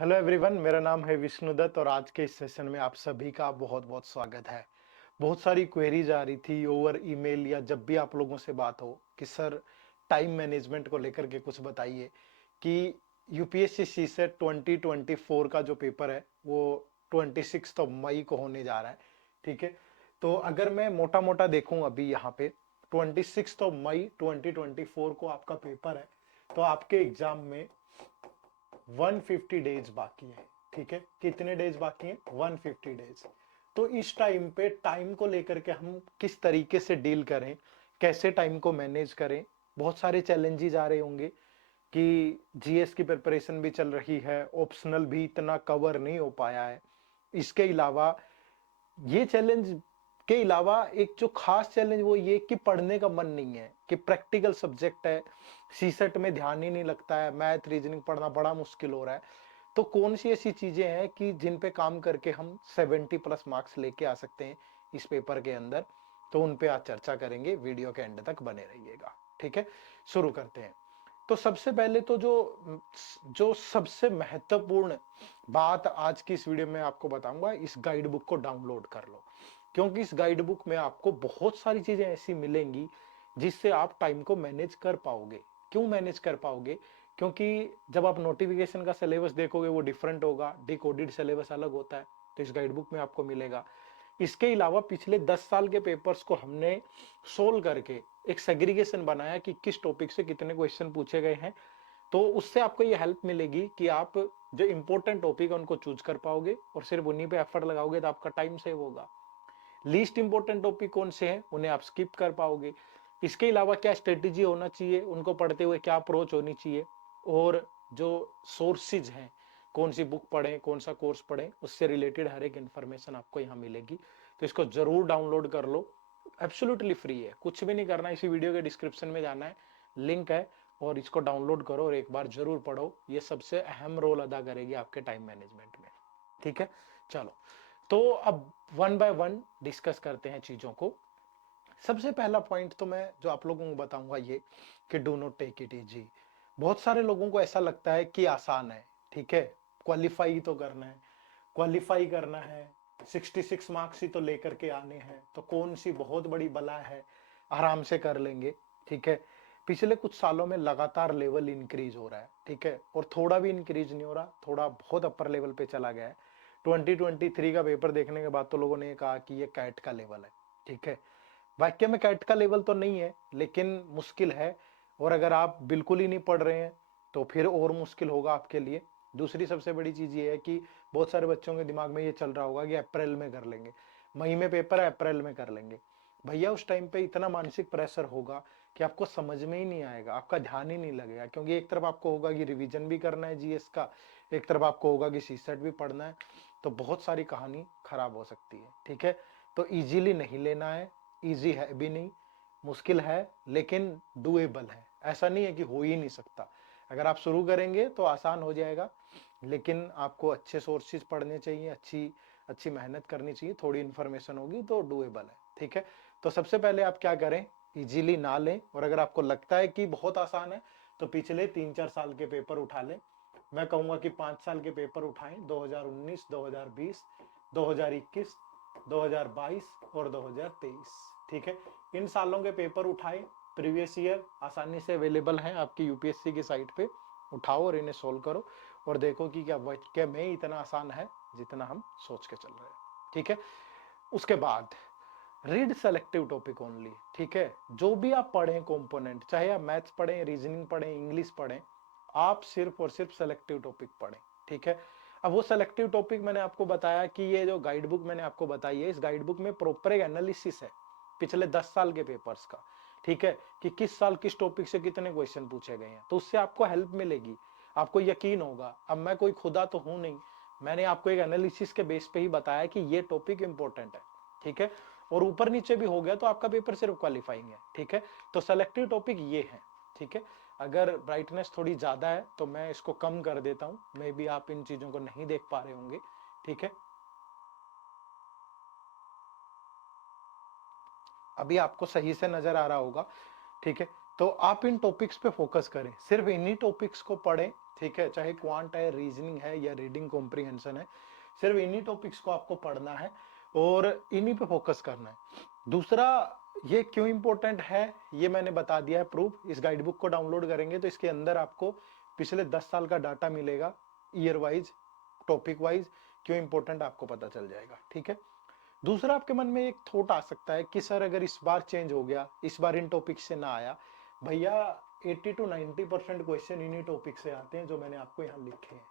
Hello everyone, मेरा नाम है विष्णुदत्त और आज के इस सेशन में आप सभी का बहुत बहुत स्वागत है। बहुत सारी क्वेरीज आ रही थी ओवर ईमेल या जब भी आप लोगों से बात हो कि सर टाइम मैनेजमेंट को लेकर के कुछ बताइए कि यूपीएससी सीसेट 2024 का जो पेपर है वो 26 मई को होने जा रहा है। ठीक है, तो अगर मैं मोटा मोटा देखूं अभी यहाँ पे 26 मई 2024 को आपका पेपर है, तो आपके एग्जाम में 150 डेज बाकी है। ठीक है, कितने डेज बाकी हैं? 150 डेज। तो इस टाइम पे टाइम को लेकर के हम किस तरीके से डील करें, कैसे टाइम को मैनेज करें। बहुत सारे चैलेंजेस आ रहे होंगे कि जीएस की प्रिपरेशन भी चल रही है, ऑप्शनल भी इतना कवर नहीं हो पाया है। इसके अलावा ये चैलेंज के अलावा एक जो खास चैलेंज वो ये कि पढ़ने का मन नहीं है, कि प्रैक्टिकल सब्जेक्ट है, सीसेट में ध्यान ही नहीं लगता है, मैथ रीजनिंग पढ़ना बड़ा मुश्किल हो रहा है। तो कौन सी ऐसी चीजें हैं कि जिन पे काम करके हम 70+ मार्क्स लेके आ सकते हैं इस पेपर के अंदर, तो उन पे आज चर्चा करेंगे। वीडियो के एंड तक बने रहिएगा। ठीक है, शुरू करते हैं। तो सबसे पहले तो जो जो सबसे महत्वपूर्ण बात आज की इस वीडियो में आपको बताऊंगा, इस गाइड बुक को डाउनलोड कर लो, क्योंकि इस गाइड बुक में आपको बहुत सारी चीजें ऐसी मिलेंगी जिससे आप टाइम को मैनेज कर पाओगे। क्यों मैनेज कर पाओगे? क्योंकि जब आप नोटिफिकेशन का सिलेबस देखोगे वो डिफरेंट होगा, डिकोडेड सिलेबस अलग होता है, तो इस गाइड बुक में आपको मिलेगा। इसके अलावा पिछले 10 साल के पेपर्स को हमने सोल्व करके एक सेग्रीगेशन बनाया कि किस टॉपिक से कितने क्वेश्चन पूछे गए हैं। तो उससे आपको ये हेल्प मिलेगी कि आप जो इंपॉर्टेंट टॉपिक है उनको चूज कर पाओगे और सिर्फ उन्हीं पे एफर्ट लगाओगे तो आपका टाइम सेव होगा। लीस्ट इंपॉर्टेंट टॉपिक कौन से हैं उन्हें आप स्किप कर पाओगे। इसके अलावा क्या स्ट्रेटेजी होना चाहिए, उनको पढ़ते हुए क्या अप्रोच होनी चाहिए, और जो सोर्सेज हैं, कौन सी बुक पढ़ें, कौन सा कोर्स पढ़ें, उससे रिलेटेड हर एक इंफॉर्मेशन आपको यहाँ मिलेगी। तो इसको जरूर डाउनलोड कर लो, एब्सोल्युटली फ्री है, कुछ भी नहीं करना। इसी वीडियो के डिस्क्रिप्शन में जाना है, लिंक है, और इसको डाउनलोड करो और एक बार जरूर पढ़ो। ये सबसे अहम रोल अदा करेगी आपके टाइम मैनेजमेंट में। ठीक है, चलो तो अब वन बाय वन डिस्कस करते हैं चीजों को। सबसे पहला पॉइंट तो मैं जो आप लोगों को बताऊंगा ये कि do not take it easy. बहुत सारे लोगों को ऐसा लगता है कि आसान है। ठीक है, क्वालिफाई तो करना है, क्वालिफाई करना है, 66 मार्क्स ही तो लेकर के आने हैं, तो कौन सी बहुत बड़ी बला है, आराम से कर लेंगे। ठीक है, पिछले कुछ सालों में लगातार लेवल इंक्रीज हो रहा है। ठीक है, और थोड़ा भी इंक्रीज नहीं हो रहा, थोड़ा बहुत अपर लेवल पे चला गया है। 2023 का पेपर देखने के बाद तो लोगों ने ये कहा कि ये कैट का लेवल है। ठीक है, वाक्य में कैट का लेवल तो नहीं है, लेकिन मुश्किल है। और अगर आप बिल्कुल ही नहीं पढ़ रहे हैं तो फिर और मुश्किल होगा आपके लिए। दूसरी सबसे बड़ी चीज ये है कि बहुत सारे बच्चों के दिमाग में ये चल रहा होगा कि अप्रैल में कर लेंगे, मई में पेपर है अप्रैल में कर लेंगे। भैया उस टाइम पे इतना मानसिक प्रेशर होगा कि आपको समझ में ही नहीं आएगा, आपका ध्यान ही नहीं लगेगा, क्योंकि एक तरफ आपको होगा कि रिवीजन भी करना है जीएस का, एक तरफ आपको होगा कि सीसेट भी पढ़ना है। तो बहुत सारी कहानी खराब हो सकती है। ठीक है, तो इजीली नहीं लेना है, इजी है भी नहीं, मुश्किल है लेकिन डुएबल है। ऐसा नहीं है कि हो ही नहीं सकता। अगर आप शुरू करेंगे तो आसान हो जाएगा, लेकिन आपको अच्छे सोर्सेज पढ़ने चाहिए, अच्छी अच्छी मेहनत करनी चाहिए, थोड़ी इंफॉर्मेशन होगी तो डुएबल है। ठीक है, तो सबसे पहले आप क्या करें, इजीली ना लें, और अगर आपको लगता है कि बहुत आसान है तो पिछले 3-4 साल के पेपर उठा लें। मैं कहूंगा कि 5 साल के पेपर उठाएं, 2019, 2020, 2021, 2022 और 2023। ठीक है, इन सालों के पेपर उठाएं, प्रीवियस ईयर आसानी से अवेलेबल हैं आपकी यूपीएससी की साइट पे। उठाओ और इन्हें सोल्व करो और देखो कि क्या वाक्य में इतना आसान है जितना हम सोच के चल रहे हैं। ठीक है, उसके बाद रीड सेलेक्टिव टॉपिक ओनली। ठीक है, जो भी आप पढ़ें कंपोनेंट, चाहे आप मैथ्स पढ़ें, रीजनिंग पढ़ें, इंग्लिश पढ़ें, आप सिर्फ और सिर्फ सेलेक्टिव टॉपिक पढ़ें। ठीक है, अब वो सेलेक्टिव टॉपिक मैंने आपको बताया कि ये जो गाइड बुक मैंने आपको बताई है, इस गाइड बुक में प्रॉपर एक एनालिसिस है पिछले 10 साल के पेपर्स का। ठीक है, कि किस साल किस टॉपिक से कितने क्वेश्चन पूछे गए हैं, तो उससे आपको हेल्प मिलेगी, आपको यकीन होगा। अब मैं कोई खुदा तो हूं नहीं, मैंने आपको एक एनालिसिस के बेस पे ही बताया कि ये टॉपिक इंपॉर्टेंट है। ठीक है, और ऊपर नीचे भी हो गया तो आपका पेपर सिर्फ क्वालिफाइंग है। ठीक है, तो सेलेक्टिव टॉपिक ये है। ठीक है, अगर ब्राइटनेस थोड़ी ज्यादा है तो मैं इसको कम कर देता हूं, मे बी आप इन चीजों को नहीं देख पा रहे होंगे। ठीक है, अभी आपको सही से नजर आ रहा होगा। ठीक है, तो आप इन टॉपिक्स पे फोकस करें, सिर्फ इन्हीं टॉपिक्स को पढ़ें। ठीक है, चाहे क्वांट है, रीजनिंग है या रीडिंग कॉम्प्रिहेंशन है, सिर्फ इन्हीं टॉपिक्स को आपको पढ़ना है और इन्हीं पे फोकस करना है। दूसरा, ये क्यों इंपॉर्टेंट है ये मैंने बता दिया है प्रूफ। इस गाइड बुक को डाउनलोड करेंगे तो इसके अंदर आपको पिछले 10 साल का डाटा मिलेगा, ईयर वाइज, टॉपिक वाइज, क्यों इंपॉर्टेंट आपको पता चल जाएगा। ठीक है, दूसरा, आपके मन में एक थॉट आ सकता है कि सर अगर इस बार चेंज हो गया, इस बार इन टॉपिक से ना आया, भैया 80 to 90% क्वेश्चन इन्हीं टॉपिक से आते हैं जो मैंने आपको यहाँ लिखे हैं।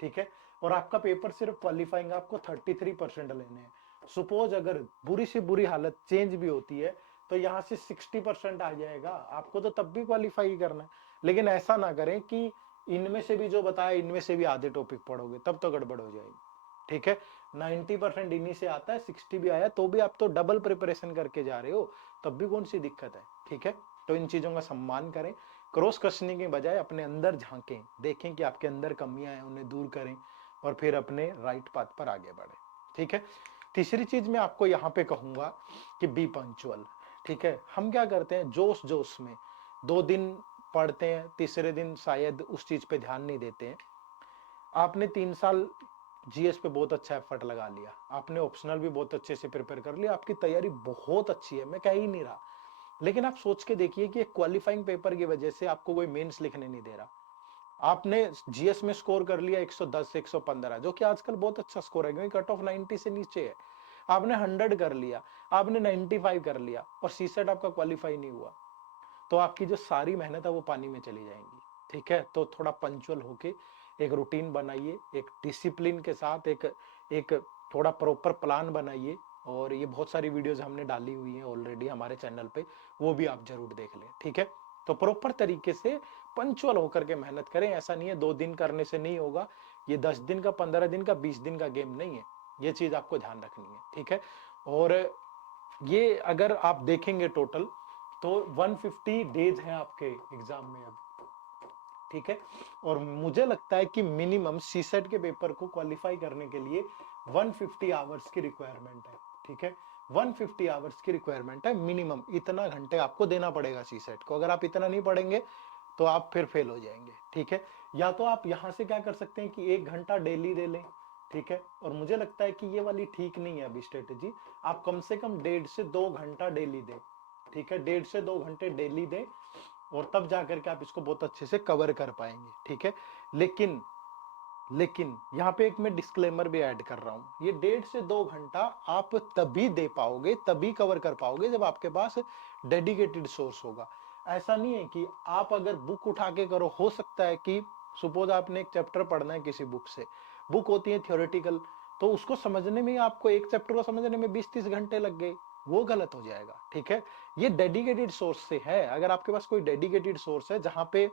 ठीक है, और आपका पेपर सिर्फ क्वालिफाइंग आपको 33% लेने हैं। सपोज अगर बुरी से बुरी हालत चेंज भी होती है तो यहाँ से 60% आ जाएगा, आपको तो तब भी क्वालिफाई करना है। लेकिन ऐसा ना करें कि इनमें से भी जो बताया इनमें से भी आधे टॉपिक पढ़ोगे, तब तो गड़बड़ हो जाएगी। ठीक है, 90% इन्हीं से आता है, 60 भी आया तो भी आप तो डबल प्रिपरेशन करके जा रहे हो, तब भी कौन सी दिक्कत है। ठीक है, तो इन चीजों का सम्मान करें, क्रॉस क्वेश्चनिंग के बजाय अपने अंदर झांकें, देखें कि आपके अंदर कमियां हैं, उन्हें दूर करें और फिर अपने राइट पाथ पर आगे बढ़े। ठीक है, तीसरी चीज मैं आपको यहाँ पे कहूंगा कि बी पंक्चुअल। ठीक है, हम क्या करते हैं, जोश जोश में 2 दिन पढ़ते हैं, तीसरे दिन शायद उस चीज पे ध्यान नहीं देते हैं। आपने 3 साल जीएस पे बहुत अच्छा एफर्ट लगा लिया, आपने ऑप्शनल भी बहुत अच्छे से प्रिपेयर कर लिया, आपकी तैयारी बहुत अच्छी है, मैं कह ही नहीं रहा। लेकिन आप सोच के देखिए कि एक क्वालिफाइंग पेपर की वजह से आपको कोई मेंस लिखने नहीं दे रहा। आपने जीएस में स्कोर कर लिया 110 से 115, जो कि आजकल बहुत अच्छा स्कोर है क्योंकि कट ऑफ 90 से नीचे है। आपने 100 कर लिया, आपने 95 कर लिया और सीसेट आपका क्वालिफाई नहीं हुआ, तो आपकी जो सारी मेहनत है वो पानी में चली जाएंगी। ठीक है, तो थोड़ा पंचुअल होके एक रूटीन बनाइए, एक डिसिप्लिन के साथ एक एक थोड़ा प्रॉपर प्लान बनाइए। और ये बहुत सारी वीडियोस हमने डाली हुई हैं ऑलरेडी हमारे चैनल पे, वो भी आप जरूर देख लें। ठीक है, तो प्रॉपर तरीके से पंचुअल होकर के मेहनत करें। ऐसा नहीं है 2 दिन करने से नहीं होगा, ये 10 दिन का, 15 दिन का, 20 दिन का गेम नहीं है, ये चीज आपको ध्यान रखनी है। ठीक है, और ये अगर आप देखेंगे टोटल तो 150 डेज हैं आपके एग्जाम में अब। ठीक है, और मुझे लगता है कि मिनिमम सीसेट के पेपर को क्वालिफाई करने के लिए 150 आवर्स की रिक्वायरमेंट है। ठीक है, 150 आवर्स की रिक्वायरमेंट है मिनिमम, इतना घंटे आपको देना पड़ेगा सीसेट को। अगर आप इतना नहीं पढ़ेंगे तो आप फिर फेल हो जाएंगे। ठीक है, या तो आप यहां से क्या कर सकते हैं कि 1 घंटा डेली दे लें। ठीक है, और मुझे लगता है कि ये वाली ठीक नहीं है अभी स्ट्रेटेजी, आप कम से कम 1.5 से 2 घंटा डेली दें। ठीक है, 1.5 से 2 घंटे डेली दें और तब जाकर के आप इसको बहुत अच्छे से कवर कर पाएंगे। ठीक है, लेकिन लेकिन यहाँ पे एक मैं डिस्क्लेमर भी ऐड कर रहा हूं, ये 1.5 से 2 घंटा आप तभी दे पाओगे, तभी कवर कर पाओगे जब आपके पास डेडिकेटेड सोर्स होगा। ऐसा नहीं है कि आप अगर बुक उठा के करो, हो सकता है कि सपोज आपने एक चैप्टर पढ़ना है किसी बुक से, बुक होती है थियोरेटिकल, तो उसको समझने में आपको एक चैप्टर को समझने में 20-30 घंटे लग गए, वो गलत हो जाएगा। ठीक है, ये डेडिकेटेड सोर्स से है। अगर आपके पास कोई डेडिकेटेड सोर्स है जहां पे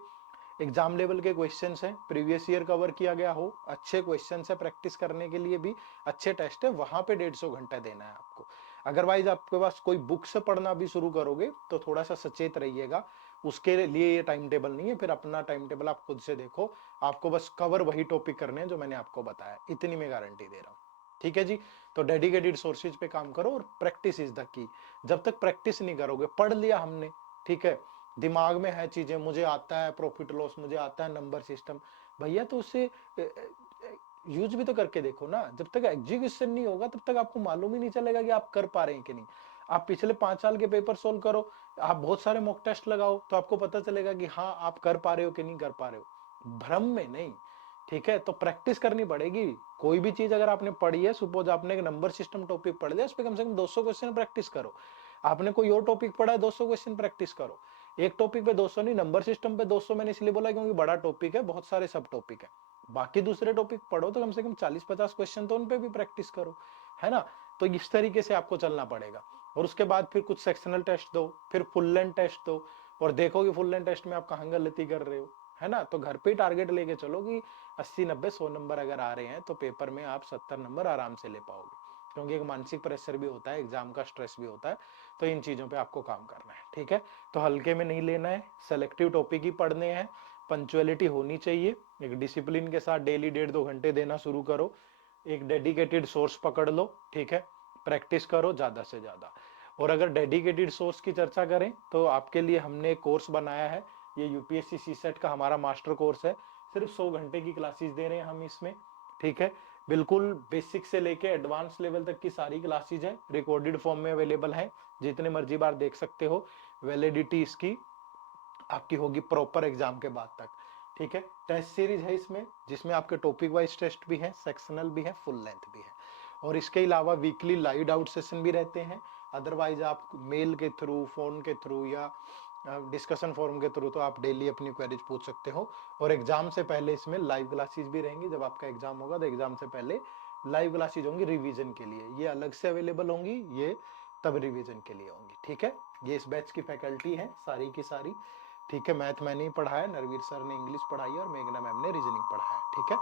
एग्जाम लेवल के क्वेश्चंस हैं, प्रीवियस ईयर कवर किया गया हो, अच्छे क्वेश्चंस है, प्रैक्टिस करने के लिए भी अच्छे टेस्ट है, वहां पे 150 घंटा देना है आपको। अदरवाइज आपके पास कोई बुक से पढ़ना भी शुरू करोगे तो थोड़ा सा सचेत रहिएगा, उसके लिए ये टाइम टेबल नहीं है। फिर अपना टाइम टेबल आप खुद से देखो, आपको बस कवर वही टॉपिक करने हैं जो मैंने आपको बताया, इतनी मैं गारंटी दे रहा हूँ। ठीक है जी, तो डेडिकेटेड सोर्सेज पे काम करो और प्रैक्टिस इज द की। जब तक प्रैक्टिस नहीं करोगे, पढ़ लिया हमने, ठीक है, दिमाग में है चीजें, मुझे आता है प्रॉफिट लॉस, मुझे आता है नंबर सिस्टम, भैया तो उससे यूज भी तो करके देखो ना। जब तक एग्जीक्यूशन नहीं होगा तब तक आपको मालूम ही नहीं चलेगा कि आप कर पा रहे हैं कि नहीं। आप पिछले 5 साल के पेपर सोल्व करो, आप बहुत सारे मॉक टेस्ट लगाओ, तो आपको पता चलेगा कि हाँ आप कर पा रहे हो कि नहीं कर पा रहे हो, भ्रम में नहीं। ठीक है, तो प्रैक्टिस करनी पड़ेगी। कोई भी चीज अगर आपने पढ़ी है, सपोज आपने एक नंबर सिस्टम टॉपिक पढ़ लिया, उस पर कम से कम 200 क्वेश्चन प्रैक्टिस करो। आपने कोई और टॉपिक पढ़ा है, 200 क्वेश्चन प्रैक्टिस करो। एक टॉपिक पे 200 नहीं, नंबर सिस्टम पे 200 मैंने इसलिए बोला क्योंकि बड़ा टॉपिक है, बहुत सारे सब टॉपिक है। बाकी दूसरे टॉपिक पढ़ो तो कम से कम 40-50 क्वेश्चन तो उन पे भी प्रैक्टिस करो, है ना। तो इस तरीके से आपको चलना पड़ेगा। और उसके बाद फिर कुछ सेक्शनल टेस्ट दो, फिर फुल लेंथ टेस्ट दो, और देखो कि फुल लेंथ टेस्ट में आप कहाँ गलती कर रहे हो, है ना। तो घर पे ही टारगेट लेके चलो कि 80-90-100 नंबर अगर आ रहे हैं तो पेपर में आप 70 नंबर आराम से ले पाओगे, क्योंकि एक मानसिक प्रेशर भी होता है, एग्जाम का स्ट्रेस भी होता है। तो इन चीजों पे आपको काम करना है। ठीक है, तो हल्के में नहीं लेना है, सेलेक्टिव टॉपिक ही पढ़ने हैं, पंचुअलिटी होनी चाहिए, एक डिसिप्लिन के साथ डेली 1.5-2 घंटे देना शुरू करो, एक डेडिकेटेड सोर्स पकड़ लो। ठीक है, प्रैक्टिस करो ज्यादा से ज्यादा। और अगर डेडिकेटेड सोर्स की चर्चा करें तो आपके लिए हमने एक कोर्स बनाया है, ये यूपीएससी सीसेट का हमारा मास्टर कोर्स है, सिर्फ 100 घंटे की क्लासेस दे रहे हैं हम इसमें, ठीक है। बिल्कुल बेसिक से लेके एडवांस लेवल तक की सारी क्लासेस हैं, रिकॉर्डेड फॉर्म में अवेलेबल है, जितने मर्जी बार देख सकते हो। वैलिडिटी इसकी आपकी होगी प्रॉपर एग्जाम के बाद तक, ठीक है। टेस्ट सीरीज है इसमें, जिसमें आपके टॉपिक वाइज टेस्ट भी है, सेक्शनल भी है, फुल लेंथ भी है। और इसके अलावा वीकली लाइव डाउट सेशन भी रहते हैं। अदरवाइज आप मेल के थ्रू, फोन के थ्रू या डिस्कशन फोरम के थ्रू तो आप डेली अपनी क्वेरीज पूछ सकते हो। और एग्जाम से पहले इसमें लाइव क्लासेस भी रहेंगी। जब आपका एग्जाम होगा तो एग्जाम से पहले लाइव क्लासेस होंगी रिवीजन के लिए, ये अलग से अवेलेबल होंगी, ये तब रिवीजन के लिए होंगी, ठीक है। ये इस बैच की फैकल्टी है सारी की सारी, ठीक है। मैथ मैंने ही पढ़ाया, नरवीर सर ने इंग्लिश पढ़ाई है और मेघना मैम ने रीजनिंग पढ़ाया, ठीक है।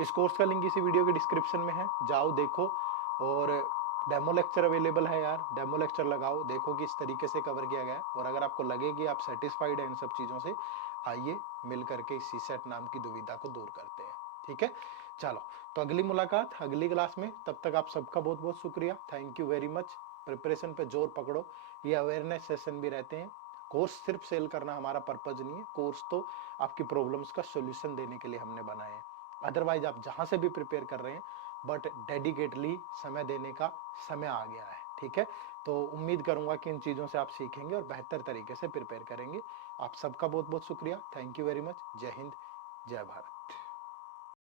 इस कोर्स का लिंक इसी वीडियो के डिस्क्रिप्शन में है, जाओ देखो। और डेमो लेक्चर अवेलेबल है यार, डेमो लेक्चर लगाओ, देखो कि इस तरीके से कवर किया गया है। और अगर आपको लगे कि आप सेटिस्फाइड हैं इन सब चीज़ों से, आइए मिल करके इस सीसेट नाम की दुविधा को दूर करते हैं, ठीक है। चलो, तो अगली मुलाकात अगली क्लास में, तब तक आप सबका बहुत बहुत शुक्रिया, thank you very much. Preparation पे जोर पकड़ो, ये अवेयरनेस सेशन भी रहते हैं। कोर्स सिर्फ सेल करना हमारा पर्पज नहीं है, कोर्स तो आपकी प्रॉब्लम्स का सोल्यूशन देने के लिए हमने बनाए हैं। अदरवाइज आप जहां से भी प्रिपेयर कर रहे हैं, बट डेडिकेटली समय देने का समय आ गया है, ठीक है। तो उम्मीद करूंगा कि इन चीज़ों से आप सीखेंगे और बेहतर तरीके से प्रिपेयर करेंगे। आप सबका बहुत बहुत शुक्रिया, थैंक यू वेरी मच। जय हिंद, जय भारत।